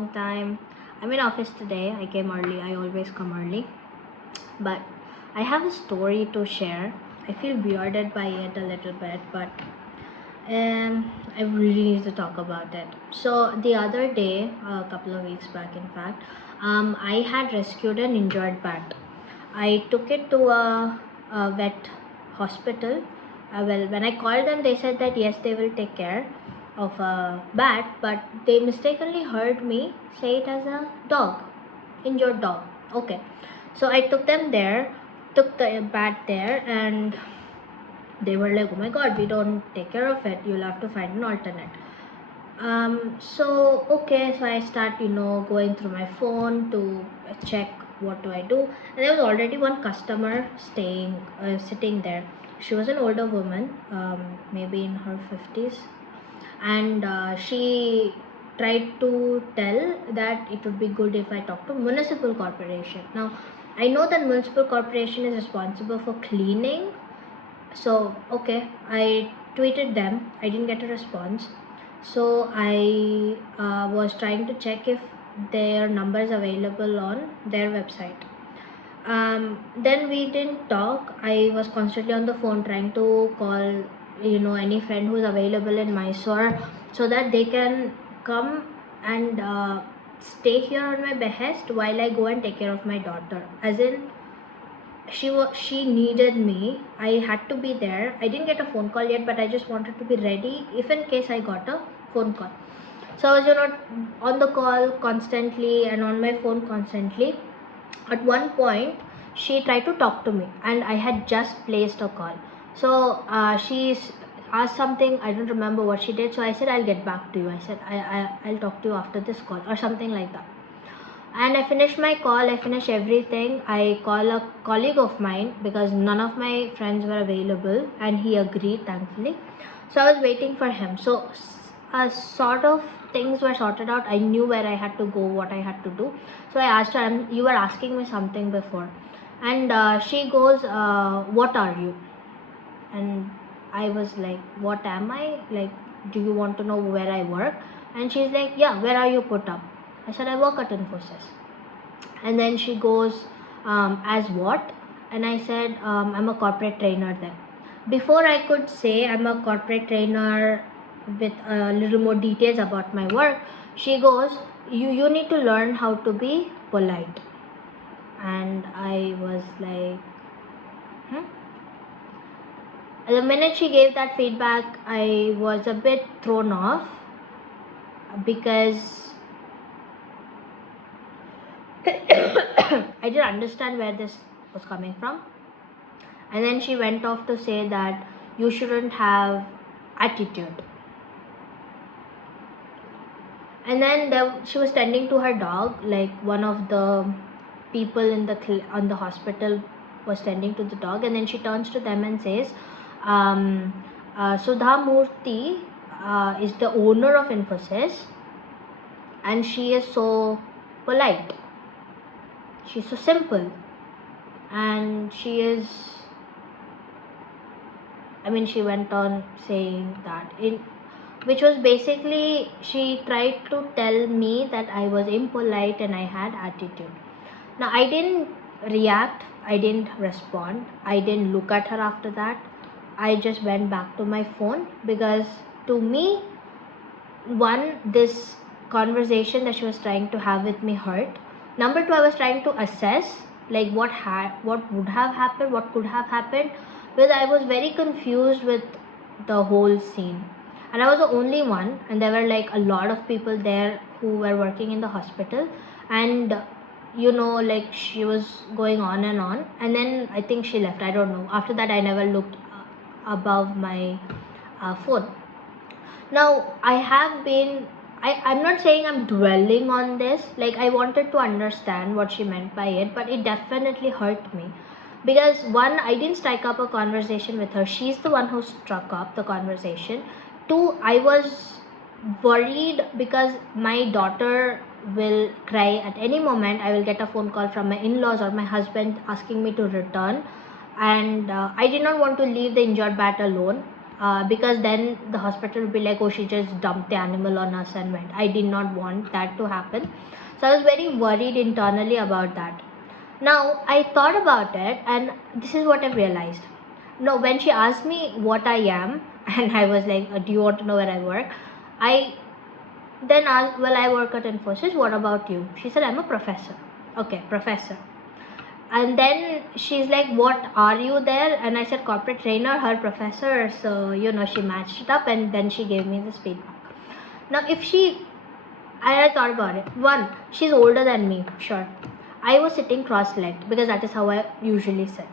long time. I'm in office today. I came early. I always come early. But I have a story to share. I feel bearded by it a little bit, but I really need to talk about it. So the other day, a couple of weeks back, in fact, I had rescued an injured bat. I took it to a vet hospital. Well, when I called them, they said that yes, they will take care of a bat, but they mistakenly heard me say it as a dog, injured dog. Okay, so I took them there, took the bat there, and they were like, oh my god, we don't take care of it, you'll have to find an alternate. So okay, so I start going through my phone to check what do I do, and there was already one customer sitting there. She was an older woman, maybe in her 50s, and she tried to tell that it would be good if I talk to municipal corporation. Now I know that municipal corporation is responsible for cleaning. So okay, I tweeted them. I didn't get a response. So I was trying to check if their number is available on their website. Then we didn't talk. I was constantly on the phone trying to call any friend who's available in Mysore, so that they can come and stay here on my behest while I go and take care of my daughter. As in, she needed me. I had to be there. I didn't get a phone call yet, but I just wanted to be ready if in case I got a phone call. So I was on the call constantly and on my phone constantly. At one point she tried to talk to me, and I had just placed a call. So she's asked something. I don't remember what she did, so I said, I'll get back to you. I said, I'll talk to you after this call or something like that. And I finished my call. I finished everything. I call a colleague of mine because none of my friends were available, and he agreed, thankfully. So I was waiting for him. So sort of things were sorted out. I knew where I had to go, what I had to do. So I asked her, you were asking me something before, and she goes, what are you? And I was like, what am I? Like, do you want to know where I work? And she's like, yeah, where are you put up? I said, I work at Infosys. And then she goes, as what? And I said, I'm a corporate trainer there. Before I could say I'm a corporate trainer with a little more details about my work, she goes, you need to learn how to be polite. And I was like, The minute she gave that feedback, I was a bit thrown off because I didn't understand where this was coming from. And then she went off to say that you shouldn't have attitude. And then she was tending to her dog, like one of the people on the hospital was tending to the dog, and then she turns to them and says, Sudha Murthy is the owner of Infosys, and she is so polite. She's so simple, and she went on saying that, which was basically, she tried to tell me that I was impolite and I had attitude. Now, I didn't react, I didn't respond, I didn't look at her after that. I just went back to my phone because, to me, one, this conversation that she was trying to have with me hurt. Number two, I was trying to assess like what would have happened, what could have happened, because I was very confused with the whole scene. And I was the only one, and there were like a lot of people there who were working in the hospital, and like she was going on, and then I think she left. I don't know. After that, I never looked above my phone. Now, I'm not saying I'm dwelling on this. Like, I wanted to understand what she meant by it, but it definitely hurt me. Because one, I didn't strike up a conversation with her. She's the one who struck up the conversation. Two, I was worried because my daughter will cry at any moment. I will get a phone call from my in-laws or my husband asking me to return. And I did not want to leave the injured bat alone. because then the hospital would be like, oh, she just dumped the animal on us and went. I did not want that to happen. So I was very worried internally about that. Now I thought about it, and this is what I've realized. No, when she asked me what I am, and I was like, do you want to know where I work? I then asked, well, I work at Infosys. What about you? She said, I'm a professor. Okay, professor. And then she's like, what are you there? And I said, corporate trainer, her professor. So, she matched it up, and then she gave me this feedback. Now, if I thought about it. One, she's older than me, sure. I was sitting cross-legged because that is how I usually sit.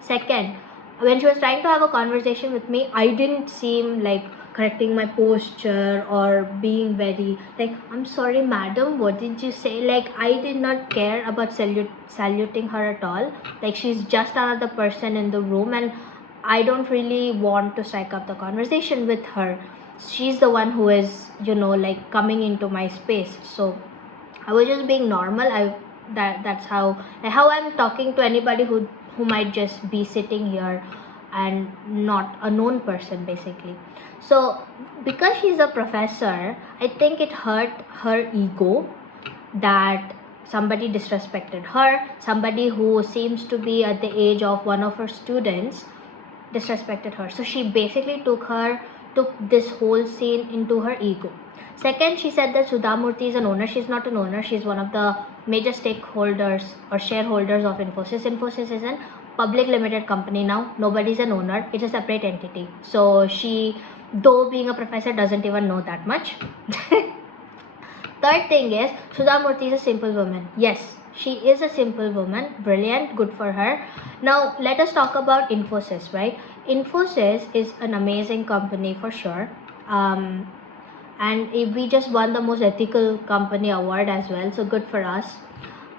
Second, when she was trying to have a conversation with me, I didn't seem like correcting my posture or being very like, I'm sorry madam, what did you say? Like, I did not care about saluting her at all. Like, she's just another person in the room, and I don't really want to strike up the conversation with her. She's the one who is like coming into my space. So I was just being normal. That's how I'm talking to anybody who might just be sitting here and not a known person, basically. So because she's a professor, I think it hurt her ego that somebody disrespected her. Somebody who seems to be at the age of one of her students disrespected her. So she basically took this whole scene into her ego. Second, she said that Sudha Murthy is an owner. She's not an owner. She's one of the major stakeholders or shareholders of Infosys. Infosys is an public limited company now. Nobody's an owner. It's a separate entity. So she, though being a professor, doesn't even know that much. Third thing is, Sudha Murthy is a simple woman. Yes, she is a simple woman. Brilliant, good for her. Now, let us talk about Infosys, right? Infosys is an amazing company for sure. And we just won the most ethical company award as well, so good for us.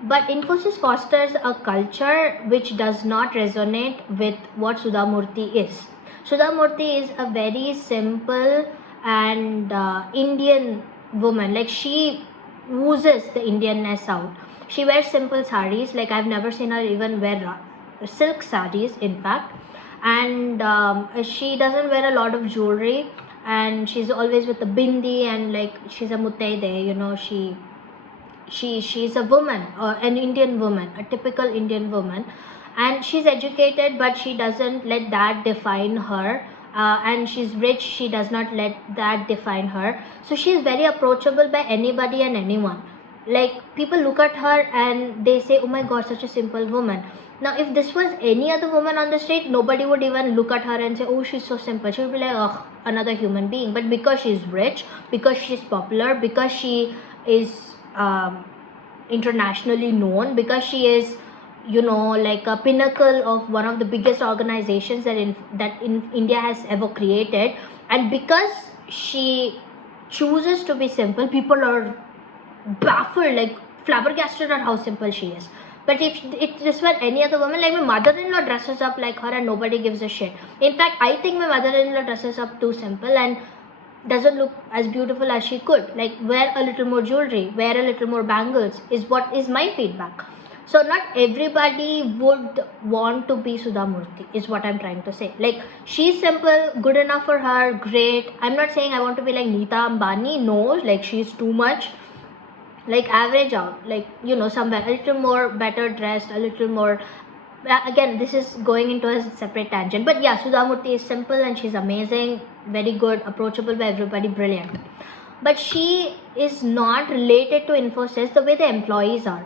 But Infosys fosters a culture which does not resonate with what Sudha Murthy is. Sudha Murthy is a very simple and Indian woman. Like, she oozes the Indianness out. She wears simple sarees. Like, I've never seen her even wear silk sarees, in fact. And she doesn't wear a lot of jewelry, and she's always with the bindi, and like, she's a mutaide, she's a woman, an Indian woman, a typical Indian woman, and she's educated, but she doesn't let that define her. And she's rich, she does not let that define her. So she's very approachable by anybody and anyone. Like, people look at her and they say, oh my god, such a simple woman. Now, if this was any other woman on the street, nobody would even look at her and say, oh, she's so simple. She would be like, oh, another human being. But because she's rich, because she's popular, because she is internationally known, because she is like a pinnacle of one of the biggest organizations that India has ever created, and because she chooses to be simple, people are baffled, like flabbergasted at how simple she is. But if this were any other woman, like my mother-in-law dresses up like her and nobody gives a shit. In fact, I think my mother-in-law dresses up too simple and doesn't look as beautiful as she could. Like, wear a little more jewelry, wear a little more bangles, is what is my feedback. So not everybody would want to be Sudha Murthy, is what I'm trying to say. Like, she's simple, good enough for her, great. I'm not saying I want to be like Neeta Ambani, no, like she's too much. Like, average out, like, somewhere a little more better dressed, a little more, again, this is going into a separate tangent, but yeah, Sudha Murthy is simple and she's amazing, very good, approachable by everybody, brilliant. But she is not related to Infosys the way the employees are.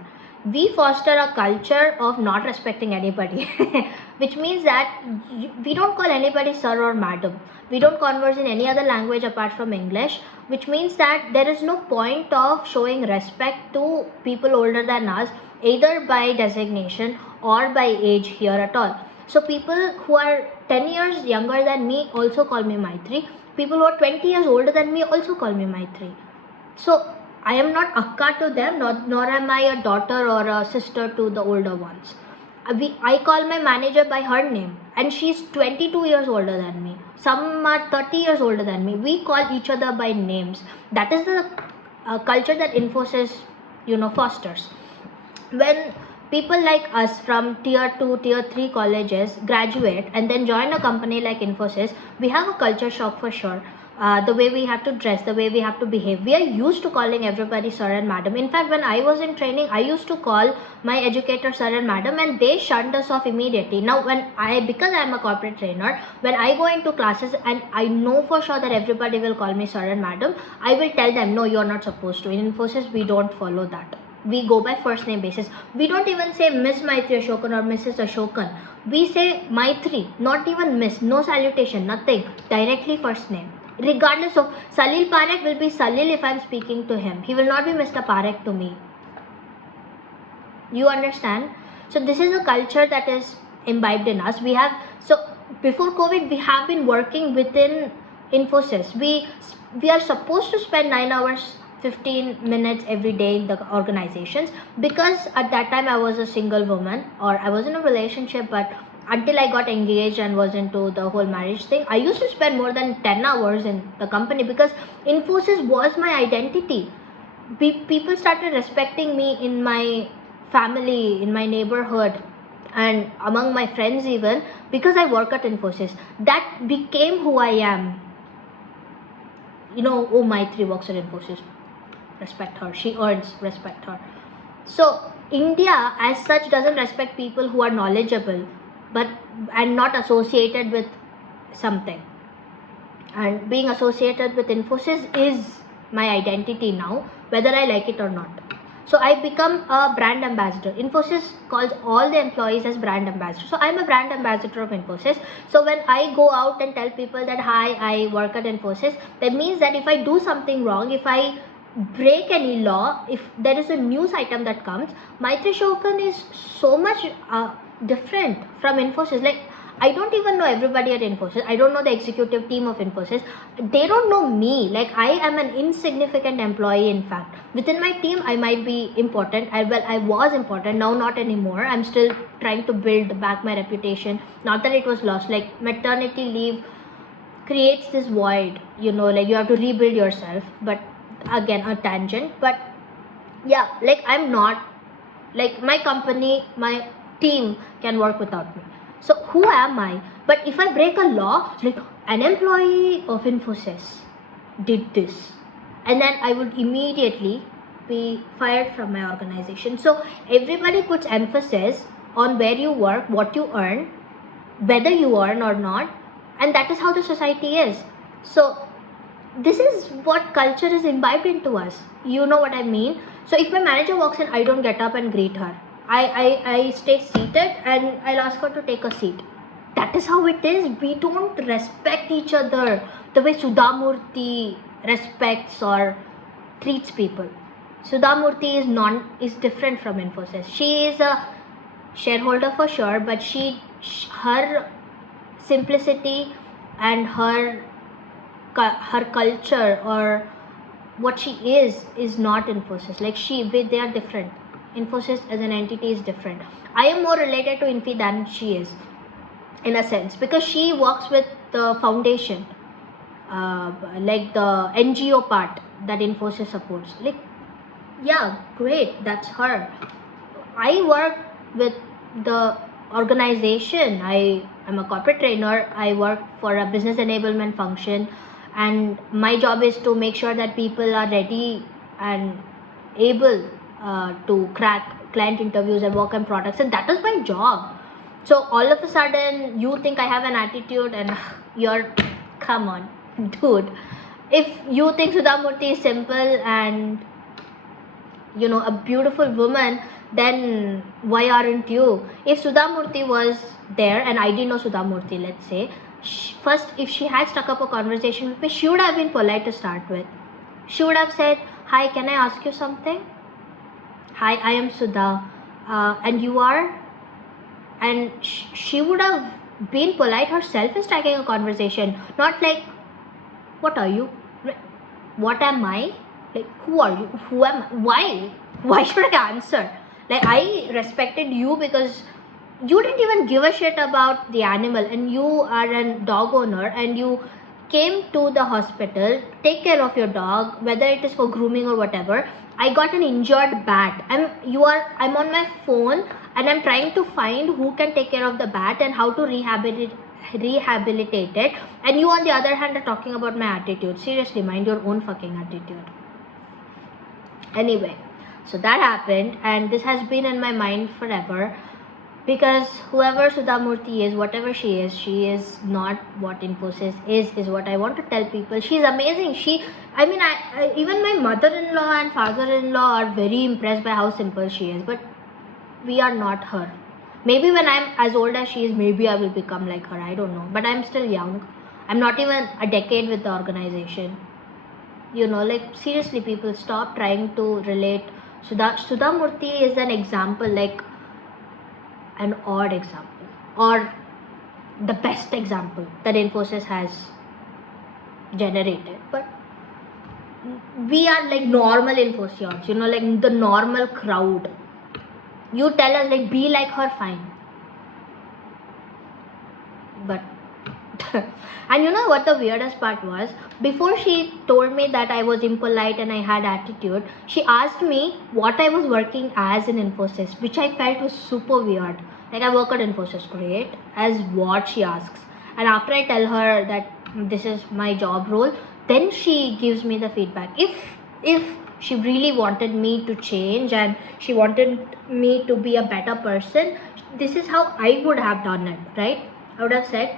We foster a culture of not respecting anybody, which means that we don't call anybody sir or madam. We don't converse in any other language apart from English, which means that there is no point of showing respect to people older than us, either by designation or by age here at all. So people who are 10 years younger than me also call me Maitri. People who are 20 years older than me also call me Maitri. So I am not akka to them, nor am I a daughter or a sister to the older ones. I call my manager by her name, and she's 22 years older than me. Some are 30 years older than me. We call each other by names. That is the culture that Infosys, fosters. When People like us from tier 2, tier 3 colleges graduate and then join a company like Infosys. We have a culture shock for sure. The way we have to dress, the way we have to behave. We are used to calling everybody sir and madam. In fact, when I was in training, I used to call my educator sir and madam, and they shunned us off immediately. Now, because I am a corporate trainer, when I go into classes and I know for sure that everybody will call me sir and madam, I will tell them, no, you're not supposed to. In Infosys, we don't follow that. We go by first name basis. We don't even say Miss Maitri Ashokan or Mrs. Ashokan. We say Maitri, not even Miss, no salutation, nothing. Directly first name. Regardless of, Salil Parekh will be Salil if I'm speaking to him. He will not be Mr. Parekh to me. You understand? So this is a culture that is imbibed in us. So before COVID, we have been working within Infosys. We are supposed to spend 9 hours 15 minutes every day in the organizations, because at that time I was a single woman, or I was in a relationship, but until I got engaged and was into the whole marriage thing, I used to spend more than 10 hours in the company, because Infosys was my identity. People started respecting me in my family, in my neighborhood, and among my friends even, because I work at Infosys. That became who I am. Oh, Maitri works at Infosys. Respect her. She earns, respect her. So India as such doesn't respect people who are knowledgeable and not associated with something. And being associated with Infosys is my identity now, whether I like it or not. So I become a brand ambassador. Infosys calls all the employees as brand ambassadors. So I'm a brand ambassador of Infosys. So when I go out and tell people that, hi, I work at Infosys, that means that if I do something wrong, if I break any law, if there is a news item that comes, Maitri Shokan is so much different from Infosys. Like, I don't even know everybody at Infosys. I don't know the executive team of Infosys. They don't know me. Like, I am an insignificant employee, in fact. Within my team, I might be important. I was important. Now, not anymore. I'm still trying to build back my reputation. Not that it was lost. Like, maternity leave creates this void. Like, you have to rebuild yourself. But again, a tangent. But yeah, like, I'm not, like, my company, my team can work without me. So who am I? But if I break a law, like, an employee of Infosys did this, and then I would immediately be fired from my organization. So everybody puts emphasis on where you work, what you earn, whether you earn or not, and that is how the society is. So this is what culture is imbibed into us. You know what I mean? So if my manager walks in, I don't get up and greet her. I stay seated and I'll ask her to take a seat. That is how it is. We don't respect each other the way Sudhamurthy respects or treats people. Sudhamurthy is different from Infosys. She is a shareholder for sure, but her simplicity and her culture, or what she is not Infosys. Like, they are different. Infosys as an entity is different. I am more related to Infi than she is, in a sense, because she works with the foundation, like the NGO part that Infosys supports. Like, yeah, great, that's her. I work with the organization. I am a corporate trainer. I work for a business enablement function, and my job is to make sure that people are ready and able to crack client interviews and work on products, and that is my job. So all of a sudden you think I have an attitude, and come on, dude. If you think Sudhamurthy is simple and a beautiful woman, then why aren't you? If Sudhamurthy was there and I didn't know Sudhamurthy, let's say, first, if she had struck up a conversation with me, she would have been polite to start with. She would have said, hi, can I ask you something? Hi, I am Sudha, and you are? And she would have been polite herself in striking a conversation, not like, what are you? What am I? Like, who are you? Who am I? Why should I answer? Like, I respected you because you didn't even give a shit about the animal, and you are a dog owner, and you came to the hospital, take care of your dog, whether it is for grooming or whatever. I got an injured bat. I'm on my phone. and I'm trying to find who can take care of the bat and how to rehabilitate it, and you on the other hand are talking about my attitude. Seriously, mind your own fucking attitude. Anyway, so that happened, and this has been in my mind forever, because whoever Sudhamurthy is, whatever she is not what Infosys is what I want to tell people. She's amazing. I even my mother-in-law and father-in-law are very impressed by how simple she is, but we are not her. Maybe when I'm as old as she is, maybe I will become like her, I don't know, but I'm still young. I'm not even a decade with the organization. Like, seriously, people, stop trying to relate. Sudhamurthy is an example, like an odd example, or the best example that Infosys has generated. But we are like normal Infosians, like the normal crowd. You tell us, like, be like her, fine. But and you know what the weirdest part was? Before she told me that I was impolite and I had attitude, she asked me what I was working as in Infosys, which I felt was super weird. Like, I work at Infosys, great, as what she asks. And after I tell her that this is my job role, then she gives me the feedback. If she really wanted me to change and she wanted me to be a better person, this is how I would have done it, right? I would have said,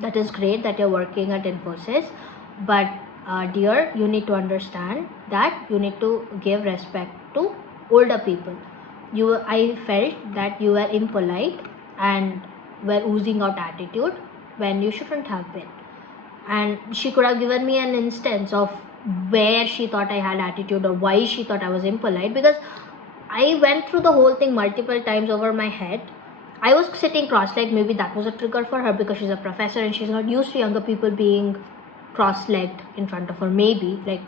that is great that you're working at Infosys, but dear, you need to understand that you need to give respect to older people. I felt that you were impolite and were oozing out attitude when you shouldn't have been. And she could have given me an instance of where she thought I had attitude or why she thought I was impolite, because I went through the whole thing multiple times over my head. I was sitting cross-legged. Maybe that was a trigger for her because she's a professor and she's not used to younger people being cross-legged in front of her. Maybe, like,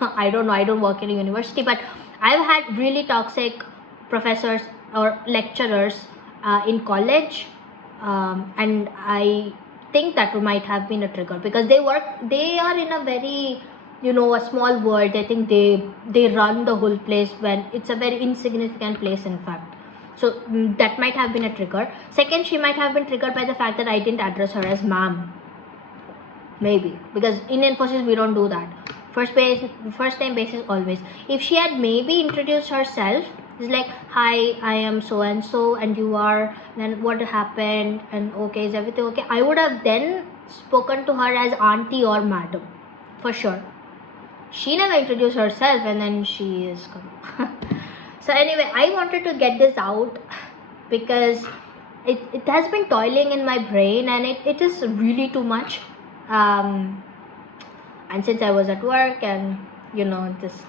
I don't know, I don't work in a university, but I've had really toxic professors or lecturers in college, and I think that might have been a trigger, because they are in a very, a small world. I think they run the whole place when it's a very insignificant place, in fact. So that might have been a trigger. Second, she might have been triggered by the fact that I didn't address her as ma'am. Maybe, because in Infosys we don't do that. First time basis always. If she had maybe introduced herself, it's like, hi, I am so and so, and you are, then what happened, and okay, is everything okay? I would have then spoken to her as auntie or madam, for sure. She never introduced herself, and then she is so anyway, I wanted to get this out because it has been toiling in my brain, and it is really too much. And since I was at work, and this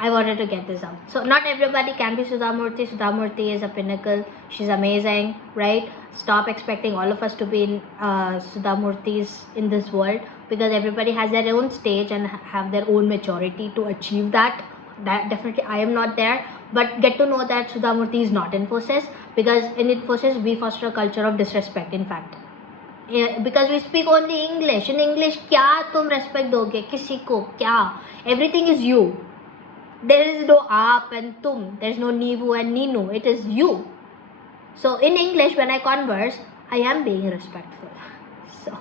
I wanted to get this out. So not everybody can be Sudhamurthy. Sudhamurthy is a pinnacle. She's amazing, right? Stop expecting all of us to be Sudhamurthis in this world, because everybody has their own stage and have their own maturity to achieve that. That definitely I am not there, but get to know that Sudhamurthy is not Infosys, because in Infosys we foster a culture of disrespect, in fact. Because we speak only English. In English, क्या तुम respect दोगे किसी को? क्या? Everything is you. There is no आप and तुम. There is no नीवू and Neenu. It is you. So in English, when I converse, I am being respectful. So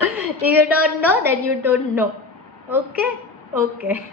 if you don't know, then you don't know. Okay? Okay.